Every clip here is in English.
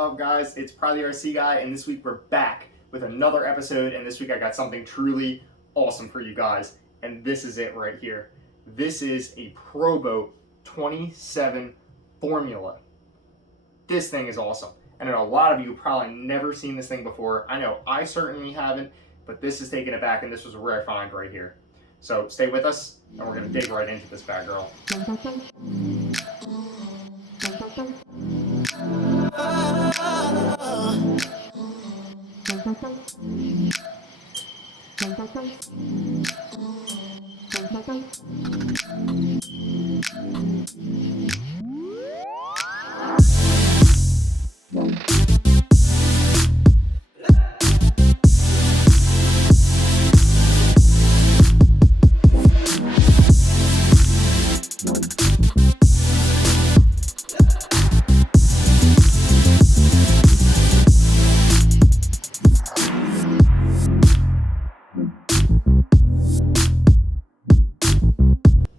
up, guys? It's Probably RC Guy, and this week we're back with another episode, and this week I got something truly awesome for you guys, and this is it right here. This is a Pro Boat 27 Formula. This thing is awesome, and I know a lot of you probably never seen this thing before. I know I certainly haven't, but this is taking it back, and this was a rare find right here. So stay with us, and we're going to dig right into this bad girl.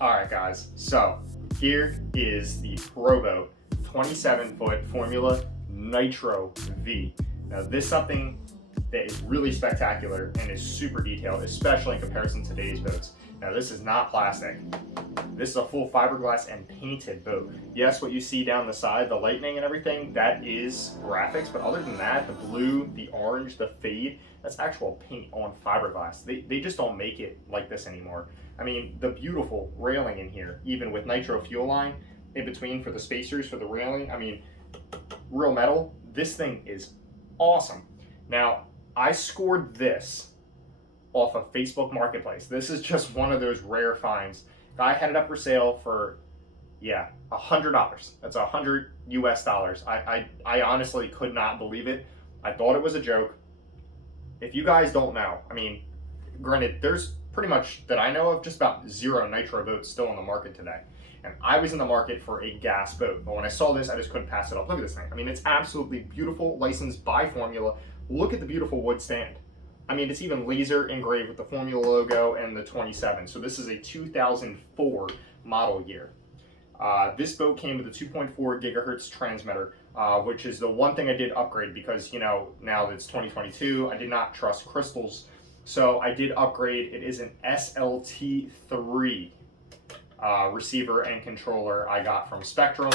Alright guys, so here is the Pro Boat 27-foot Formula Nitro V. Now this is something that is really spectacular and is super detailed, especially in comparison to today's boats. Now this is not plastic. This is a full fiberglass and painted boat. Yes, what you see down the side, the lightning and everything, that is graphics, but other than that, the blue, the orange, the fade, that's actual paint on fiberglass. They just don't make it like this anymore. I mean, the beautiful railing in here, even with nitro fuel line in between for the spacers for the railing, I mean, real metal. This thing is awesome. Now, I scored this off of Facebook Marketplace. This is just one of those rare finds. Guy had it up for sale for, yeah, $100. That's $100 US. I honestly could not believe it. I thought it was a joke. If you guys don't know, I mean, granted, there's pretty much, that I know of, just about zero nitro boats still on the market today. And I was in the market for a gas boat, but when I saw this, I just couldn't pass it up. Look at this thing. I mean, it's absolutely beautiful, licensed by Formula. Look at the beautiful wood stand. I mean, it's even laser engraved with the Formula logo and the 27. So this is a 2004 model year. This boat came with a 2.4 gigahertz transmitter, which is the one thing I did upgrade because, you know, now that it's 2022, I did not trust crystals. So I did upgrade. It is an SLT3 receiver and controller I got from Spectrum.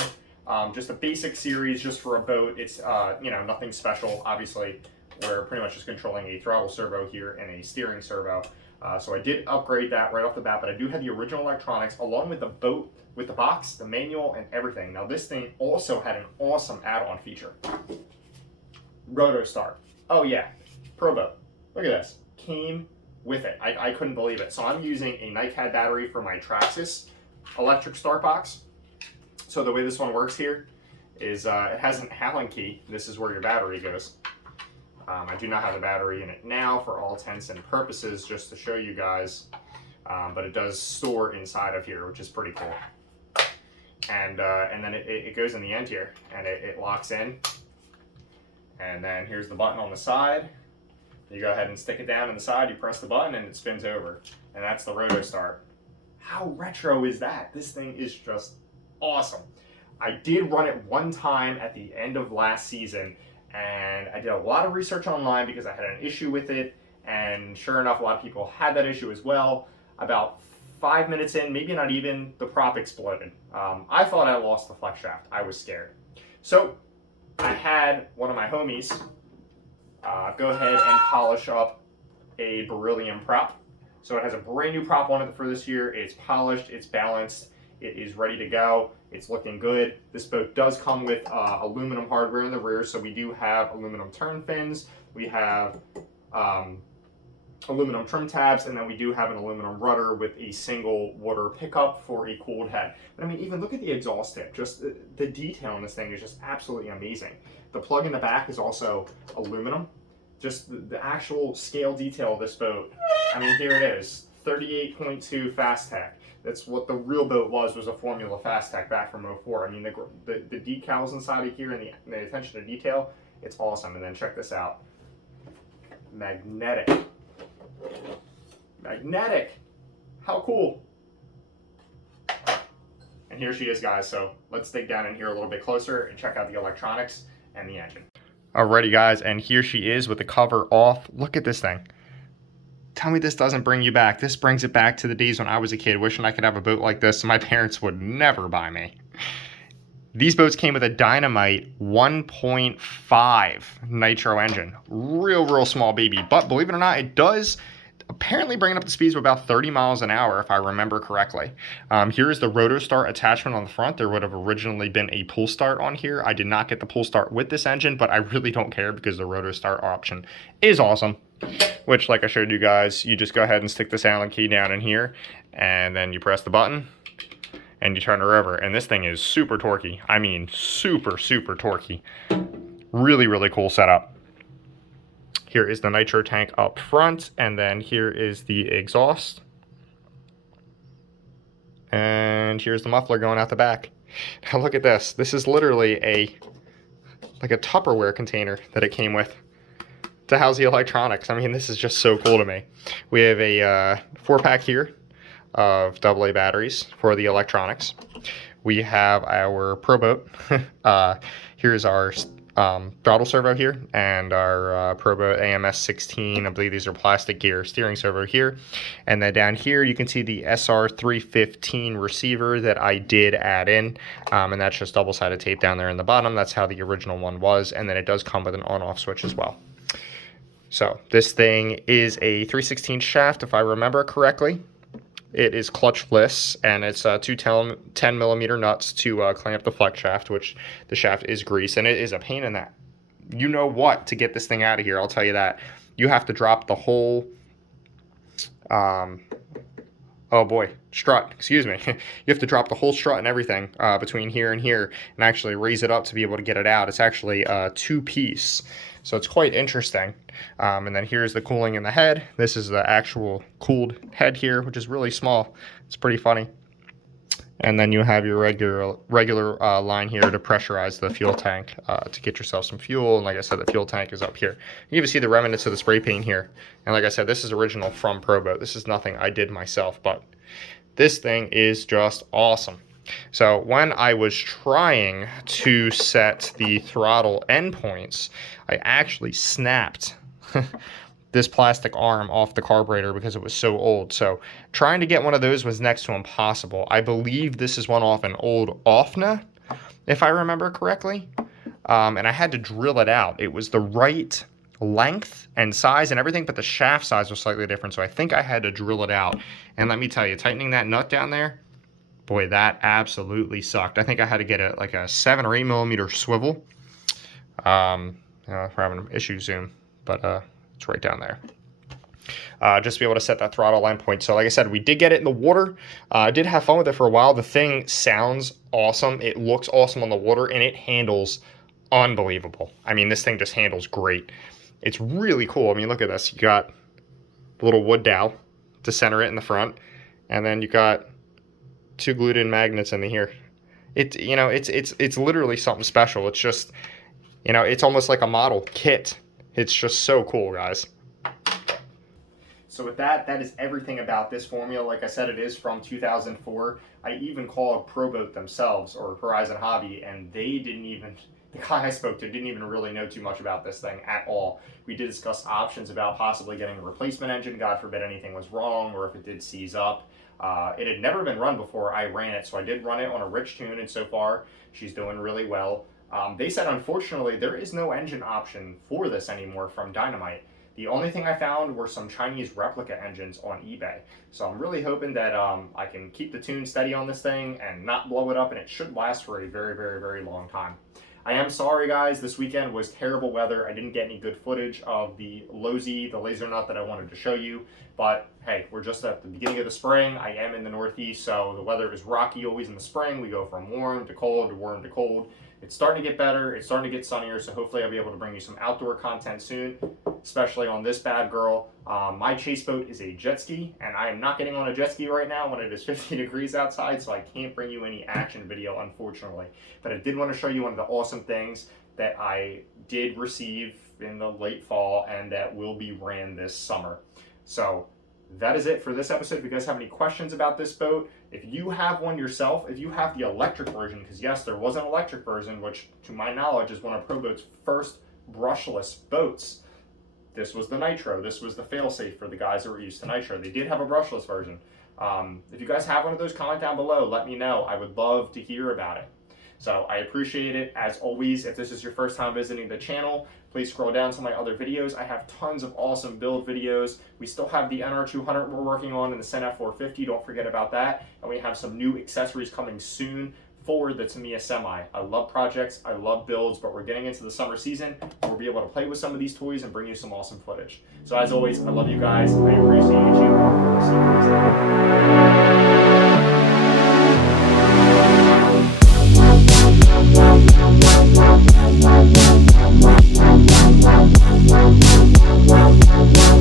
Just a basic series just for a boat. It's, you know, nothing special. Obviously, we're pretty much just controlling a throttle servo here and a steering servo. So I did upgrade that right off the bat, but I do have the original electronics along with the boat, with the box, the manual, and everything. Now this thing also had an awesome add-on feature. Roto start. Oh yeah, Pro Boat. Look at this. Came with it. I couldn't believe it. So I'm using a NiCad battery for my Traxxas electric start box. So the way this one works here is it has an Allen key. This is where your battery goes. I do not have the battery in it now for all intents and purposes, just to show you guys, but it does store inside of here, which is pretty cool. And then it goes in the end here, and it locks in. And then here's the button on the side. You go ahead and stick it down in the side, you press the button, and it spins over. And that's the roto start. How retro is that? This thing is just awesome. I did run it one time at the end of last season, and I did a lot of research online because I had an issue with it, and sure enough, a lot of people had that issue as well. About 5 minutes in, maybe not even, the prop exploded. I thought I lost the flex shaft. I was scared. So I had one of my homies go ahead and polish up a beryllium prop. So it has a brand new prop on it for this year. It's polished, it's balanced, it is ready to go. It's looking good. This boat does come with aluminum hardware in the rear, so we do have aluminum turn fins, we have aluminum trim tabs, and then we do have an aluminum rudder with a single water pickup for a cooled head. But I mean, even look at the exhaust tip. Just the detail in this thing is just absolutely amazing. The plug in the back is also aluminum. Just the actual scale detail of this boat. I mean, here it is, 38.2 Fastech. That's what the real boat was a Formula Fastech back from 04. I mean, the decals inside of here and the attention to detail, it's awesome. And then check this out. Magnetic. Magnetic. How cool. And here she is, guys. So let's dig down in here a little bit closer and check out the electronics and the engine. Alrighty guys, and here she is with the cover off. Look at this thing. Tell me this doesn't bring you back. This brings it back to the days when I was a kid, wishing I could have a boat like this, and my parents would never buy me. These boats came with a Dynamite 1.5 nitro engine. Real small baby, but believe it or not, it does apparently bring it up to speeds of about 30 miles an hour, if I remember correctly. Here is the rotor start attachment on the front. There would have originally been a pull start on here. I did not get the pull start with this engine, but I really don't care because the rotor start option is awesome. Which, like I showed you guys, you just go ahead and stick this Allen key down in here, and then you press the button, and you turn her over. And this thing is super torquey. I mean, super torquey. Really cool setup. Here is the nitro tank up front, and then here is the exhaust. And here's the muffler going out the back. Now look at this. This is literally like a Tupperware container that it came with to house the electronics. I mean, this is just so cool to me. We have a 4-pack here of AA batteries for the electronics. We have our Pro Boat. Here's our throttle servo here, and our Pro Boat AMS 16. I believe these are plastic gear steering servo here. And then down here you can see the SR315 receiver that I did add in, and that's just double-sided tape down there in the bottom. That's how the original one was, and then it does come with an on-off switch as well. So this thing is a 3/16 shaft, if I remember correctly. It is clutchless, and it's two 10mm nuts to clamp the flex shaft, which the shaft is greased, and it is a pain in that. You know what, to get this thing out of here, I'll tell you that. You have to drop the whole, strut, excuse me. You have to drop the whole strut and everything between here and here, and actually raise it up to be able to get it out. It's actually a 2-piece. So it's quite interesting. And then here's the cooling in the head. This is the actual cooled head here, which is really small. It's pretty funny. And then you have your regular line here to pressurize the fuel tank to get yourself some fuel. And like I said, the fuel tank is up here. You even see the remnants of the spray paint here. And like I said, this is original from Pro Boat. This is nothing I did myself, but this thing is just awesome. So when I was trying to set the throttle endpoints, I actually snapped this plastic arm off the carburetor because it was so old. So trying to get one of those was next to impossible. I believe this is one off an old OFNA, if I remember correctly. And I had to drill it out. It was the right length and size and everything, but the shaft size was slightly different. So I think I had to drill it out. And let me tell you, tightening that nut down there, boy, that absolutely sucked. I think I had to get like a 7 or 8mm swivel. We're having an issue zoom, but it's right down there. Just to be able to set that throttle line point. So like I said, we did get it in the water. I did have fun with it for a while. The thing sounds awesome. It looks awesome on the water, and it handles unbelievable. I mean, this thing just handles great. It's really cool. I mean, look at this. You got the little wood dowel to center it in the front, and then you got 2 glued in magnets in here. It's literally something special. It's just, it's almost like a model kit. It's just so cool, guys. So with that is everything about this formula. Like I said, it is from 2004. I even called Pro Boat themselves, or Horizon Hobby, and the guy I spoke to didn't even really know too much about this thing at all. We did discuss options about possibly getting a replacement engine, God forbid anything was wrong, or if it did seize up. It had never been run before I ran it, so I did run it on a rich tune, and so far she's doing really well. They said, unfortunately, there is no engine option for this anymore from Dynamite. The only thing I found were some Chinese replica engines on eBay. So I'm really hoping that I can keep the tune steady on this thing and not blow it up, and it should last for a very long time. I am sorry, guys. This weekend was terrible weather. I didn't get any good footage of the Lozi, the laser nut that I wanted to show you. But hey, we're just at the beginning of the spring. I am in the Northeast, so the weather is rocky always in the spring. We go from warm to cold to warm to cold. It's starting to get better. It's starting to get sunnier, so hopefully I'll be able to bring you some outdoor content soon, especially on this bad girl. My chase boat is a jet ski, and I am not getting on a jet ski right now when it is 50 degrees outside, so I can't bring you any action video, unfortunately. But I did want to show you one of the awesome things that I did receive in the late fall and that will be ran this summer. So that is it for this episode. If you guys have any questions about this boat, if you have one yourself, if you have the electric version, because yes, there was an electric version, which to my knowledge is one of ProBoat's first brushless boats. This was the NITRO. This was the failsafe for the guys that were used to NITRO. They did have a brushless version. If you guys have one of those, comment down below. Let me know. I would love to hear about it. So I appreciate it. As always, if this is your first time visiting the channel, please scroll down to my other videos. I have tons of awesome build videos. We still have the NR200 we're working on and the Sen F450. Don't forget about that. And we have some new accessories coming soon for the Tamiya Semi. I love projects, I love builds, but we're getting into the summer season. We'll be able to play with some of these toys and bring you some awesome footage. So as always, I love you guys. I appreciate you. See you next time.